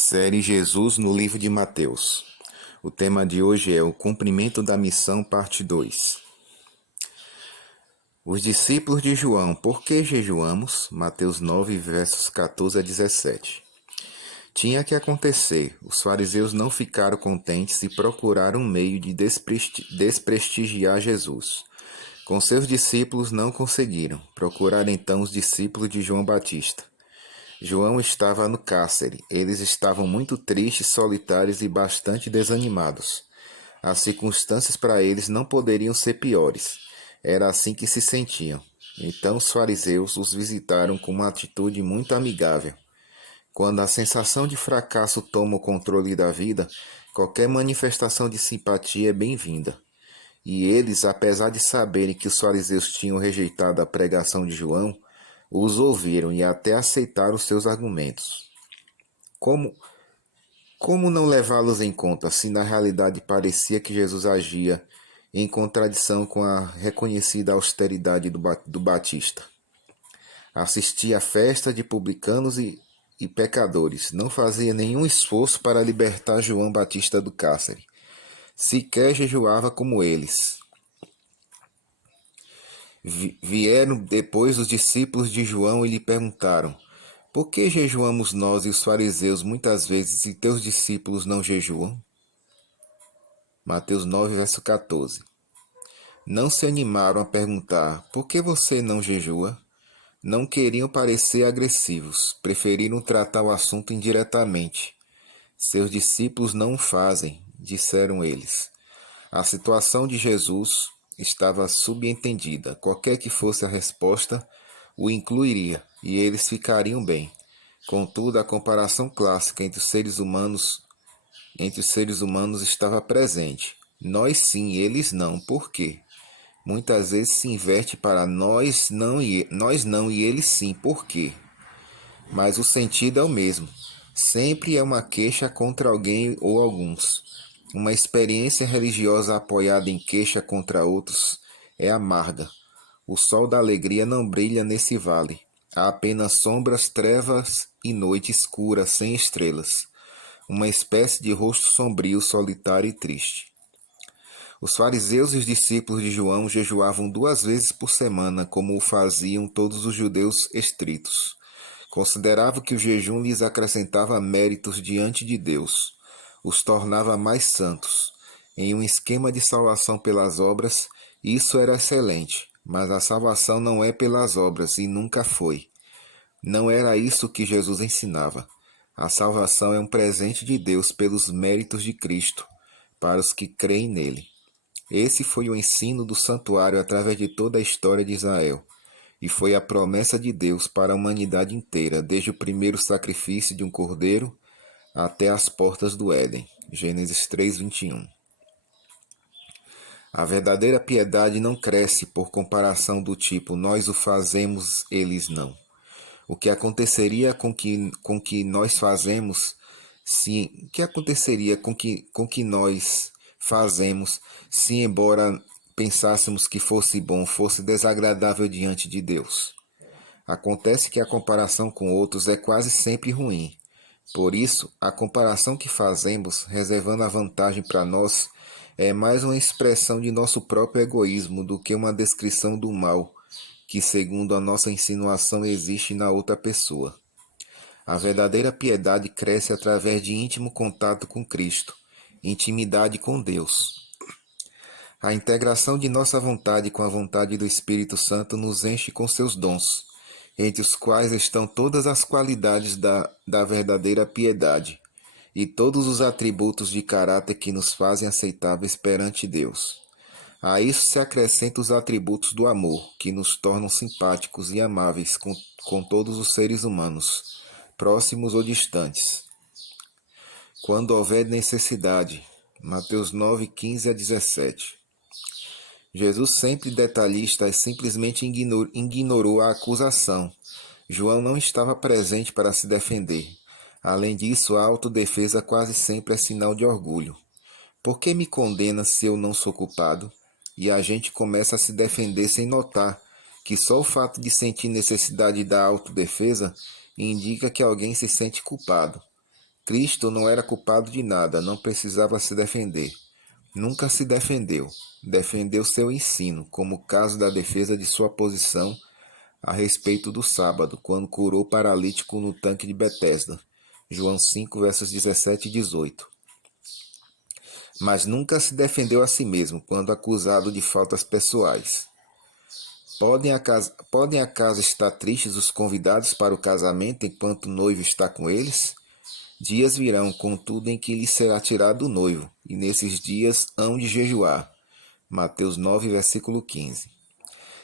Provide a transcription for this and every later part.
Série Jesus no livro de Mateus. O tema de hoje é o cumprimento da missão, parte 2. Os discípulos de João, por que jejuamos? Mateus 9, versos 14 a 17. Tinha que acontecer, os fariseus não ficaram contentes e procuraram um meio de desprestigiar Jesus. Com seus discípulos não conseguiram. Procuraram então os discípulos de João Batista. João estava no cárcere. Eles estavam muito tristes, solitários e bastante desanimados. As circunstâncias para eles não poderiam ser piores. Era assim que se sentiam. Então os fariseus os visitaram com uma atitude muito amigável. Quando a sensação de fracasso toma o controle da vida, qualquer manifestação de simpatia é bem-vinda. E eles, apesar de saberem que os fariseus tinham rejeitado a pregação de João, os ouviram e até aceitaram os seus argumentos. Como não levá-los em conta, se na realidade parecia que Jesus agia em contradição com a reconhecida austeridade do Batista? Assistia à festa de publicanos e pecadores, não fazia nenhum esforço para libertar João Batista do cárcere. Sequer jejuava como eles. Vieram depois os discípulos de João e lhe perguntaram: por que jejuamos nós e os fariseus muitas vezes e teus discípulos não jejuam? Mateus 9, verso 14. Não se animaram a perguntar: por que você não jejua? Não queriam parecer agressivos, preferiram tratar o assunto indiretamente. Seus discípulos não o fazem, disseram eles. A situação de Jesus estava subentendida. Qualquer que fosse a resposta, o incluiria, e eles ficariam bem. Contudo, a comparação clássica entre os seres humanos estava presente. Nós sim, eles não. Por quê? Muitas vezes se inverte para nós não e eles sim. Por quê? Mas o sentido é o mesmo. Sempre é uma queixa contra alguém ou alguns. Uma experiência religiosa apoiada em queixa contra outros é amarga. O sol da alegria não brilha nesse vale. Há apenas sombras, trevas e noite escura, sem estrelas. Uma espécie de rosto sombrio, solitário e triste. Os fariseus e os discípulos de João jejuavam 2 vezes por semana, como o faziam todos os judeus estritos. Consideravam que o jejum lhes acrescentava méritos diante de Deus, os tornava mais santos. Em um esquema de salvação pelas obras, isso era excelente, mas a salvação não é pelas obras e nunca foi. Não era isso que Jesus ensinava. A salvação é um presente de Deus pelos méritos de Cristo, para os que creem nele. Esse foi o ensino do santuário através de toda a história de Israel, e foi a promessa de Deus para a humanidade inteira, desde o primeiro sacrifício de um cordeiro até as portas do Éden. Gênesis 3:21. A verdadeira piedade não cresce por comparação do tipo nós o fazemos, eles não. O que aconteceria com que nós fazemos, o que aconteceria com que nós fazemos, se embora pensássemos que fosse bom, fosse desagradável diante de Deus? Acontece que a comparação com outros é quase sempre ruim. Por isso, a comparação que fazemos, reservando a vantagem para nós, é mais uma expressão de nosso próprio egoísmo do que uma descrição do mal que, segundo a nossa insinuação, existe na outra pessoa. A verdadeira piedade cresce através de íntimo contato com Cristo, intimidade com Deus. A integração de nossa vontade com a vontade do Espírito Santo nos enche com seus dons, entre os quais estão todas as qualidades da verdadeira piedade e todos os atributos de caráter que nos fazem aceitáveis perante Deus. A isso se acrescentam os atributos do amor, que nos tornam simpáticos e amáveis com todos os seres humanos, próximos ou distantes. Quando houver necessidade. Mateus 9, 15 a 17. Jesus, sempre detalhista, simplesmente ignorou a acusação. João não estava presente para se defender. Além disso, a autodefesa quase sempre é sinal de orgulho. Por que me condena se eu não sou culpado? E a gente começa a se defender sem notar que só o fato de sentir necessidade da autodefesa indica que alguém se sente culpado. Cristo não era culpado de nada, não precisava se defender. Nunca se defendeu. Defendeu seu ensino, como o caso da defesa de sua posição a respeito do sábado, quando curou o paralítico no tanque de Betesda. João 5, versos 17 e 18. Mas nunca se defendeu a si mesmo, quando acusado de faltas pessoais. Podem acaso estar tristes os convidados para o casamento enquanto o noivo está com eles? Dias virão, contudo, em que lhes será tirado o noivo, e nesses dias hão de jejuar. Mateus 9, versículo 15.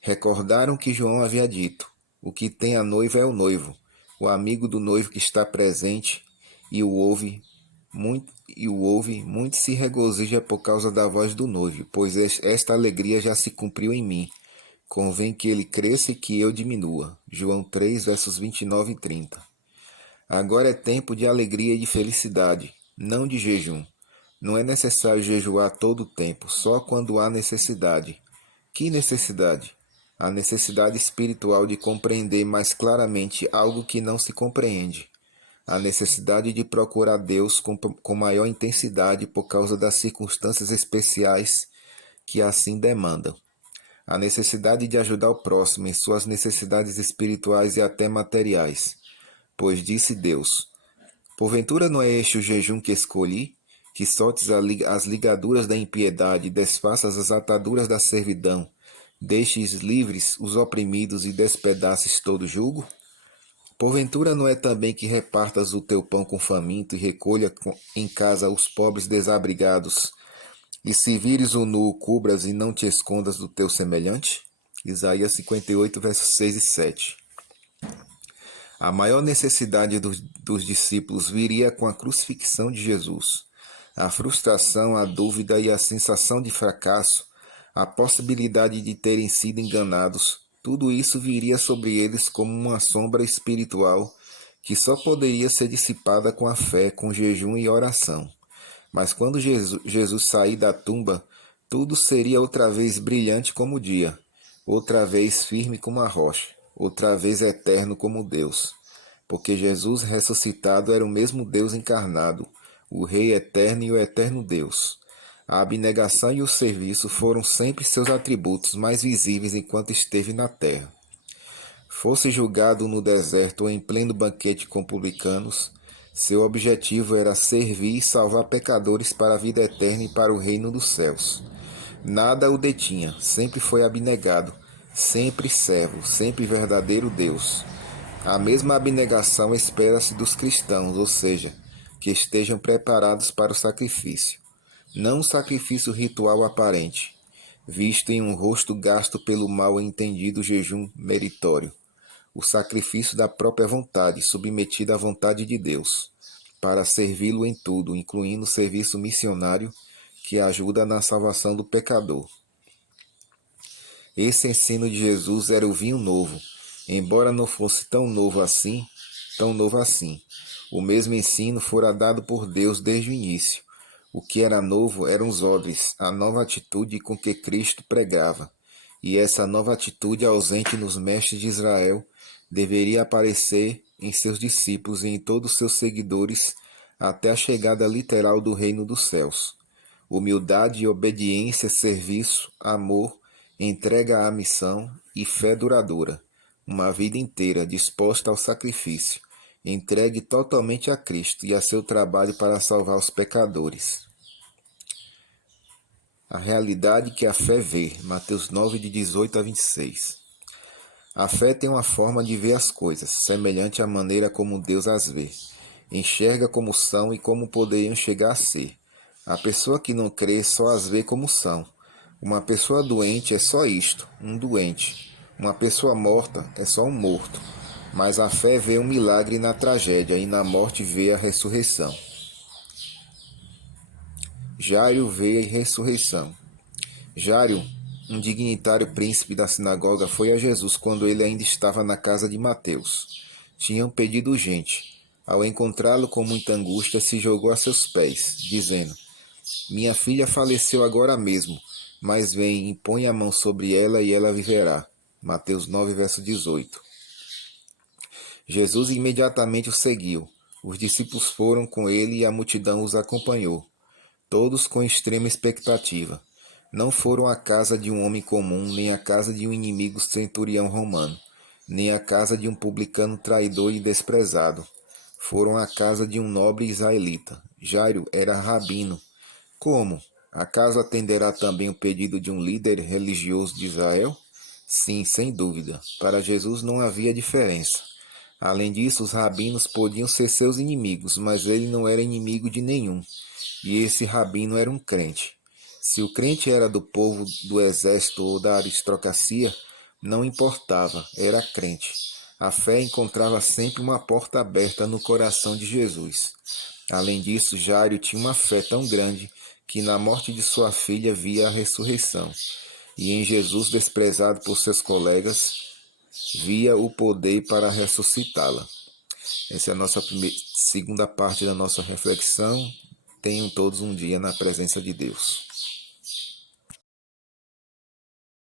Recordaram que João havia dito: o que tem a noiva é o noivo, o amigo do noivo que está presente e o ouve, muito se regozija por causa da voz do noivo, pois esta alegria já se cumpriu em mim. Convém que ele cresça e que eu diminua. João 3, versos 29 e 30. Agora é tempo de alegria e de felicidade, não de jejum. Não é necessário jejuar todo o tempo, só quando há necessidade. Que necessidade? A necessidade espiritual de compreender mais claramente algo que não se compreende. A necessidade de procurar Deus com maior intensidade por causa das circunstâncias especiais que assim demandam. A necessidade de ajudar o próximo em suas necessidades espirituais e até materiais. Pois disse Deus: porventura não é este o jejum que escolhi, que soltes as ligaduras da impiedade, desfaças as ataduras da servidão, deixes livres os oprimidos e despedaces todo jugo? Porventura não é também que repartas o teu pão com faminto e recolha em casa os pobres desabrigados, e se vires o nu, cubras e não te escondas do teu semelhante? Isaías 58, versos 6 e 7. A maior necessidade dos discípulos viria com a crucifixão de Jesus. A frustração, a dúvida e a sensação de fracasso, a possibilidade de terem sido enganados, tudo isso viria sobre eles como uma sombra espiritual que só poderia ser dissipada com a fé, com jejum e oração. Mas quando Jesus sair da tumba, tudo seria outra vez brilhante como o dia, outra vez firme como a rocha, outra vez eterno como Deus. Porque Jesus ressuscitado era o mesmo Deus encarnado, o Rei eterno e o eterno Deus. A abnegação e o serviço foram sempre seus atributos mais visíveis enquanto esteve na terra. Fosse julgado no deserto ou em pleno banquete com publicanos, seu objetivo era servir e salvar pecadores para a vida eterna e para o reino dos céus. Nada o detinha, sempre foi abnegado, sempre servo, sempre verdadeiro Deus. A mesma abnegação espera-se dos cristãos, ou seja, que estejam preparados para o sacrifício. Não um sacrifício ritual aparente, visto em um rosto gasto pelo mal entendido jejum meritório. O sacrifício da própria vontade, submetida à vontade de Deus, para servi-lo em tudo, incluindo o serviço missionário que ajuda na salvação do pecador. Esse ensino de Jesus era o vinho novo, embora não fosse tão novo assim. O mesmo ensino fora dado por Deus desde o início. O que era novo eram os odres, a nova atitude com que Cristo pregava. E essa nova atitude ausente nos mestres de Israel deveria aparecer em seus discípulos e em todos os seus seguidores até a chegada literal do reino dos céus. Humildade, obediência, serviço, amor, entrega à missão e fé duradoura. Uma vida inteira disposta ao sacrifício, entregue totalmente a Cristo e a seu trabalho para salvar os pecadores. A realidade que a fé vê. Mateus 9, de 18 a 26. A fé tem uma forma de ver as coisas, semelhante à maneira como Deus as vê. Enxerga como são e como poderiam chegar a ser. A pessoa que não crê só as vê como são. Uma pessoa doente é só isto, um doente. Uma pessoa morta é só um morto. Mas a fé vê um milagre na tragédia e na morte vê a ressurreição. Jairo vê a ressurreição. Jairo, um dignitário príncipe da sinagoga, foi a Jesus quando ele ainda estava na casa de Mateus. Tinham pedido urgente. Ao encontrá-lo com muita angústia, se jogou a seus pés, dizendo: minha filha faleceu agora mesmo, mas vem, impõe a mão sobre ela e ela viverá. Mateus 9, verso 18. Jesus imediatamente o seguiu. Os discípulos foram com ele e a multidão os acompanhou, todos com extrema expectativa. Não foram à casa de um homem comum, nem à casa de um inimigo centurião romano, nem à casa de um publicano traidor e desprezado. Foram à casa de um nobre israelita. Jairo era rabino. Como? Acaso atenderá também o pedido de um líder religioso de Israel? Sim, sem dúvida. Para Jesus não havia diferença. Além disso, os rabinos podiam ser seus inimigos, mas ele não era inimigo de nenhum. E esse rabino era um crente. Se o crente era do povo, do exército ou da aristocracia, não importava, era crente. A fé encontrava sempre uma porta aberta no coração de Jesus. Além disso, Jairo tinha uma fé tão grande que na morte de sua filha via a ressurreição. E em Jesus, desprezado por seus colegas, via o poder para ressuscitá-la. Essa é a nossa segunda parte da nossa reflexão. Tenham todos um dia na presença de Deus.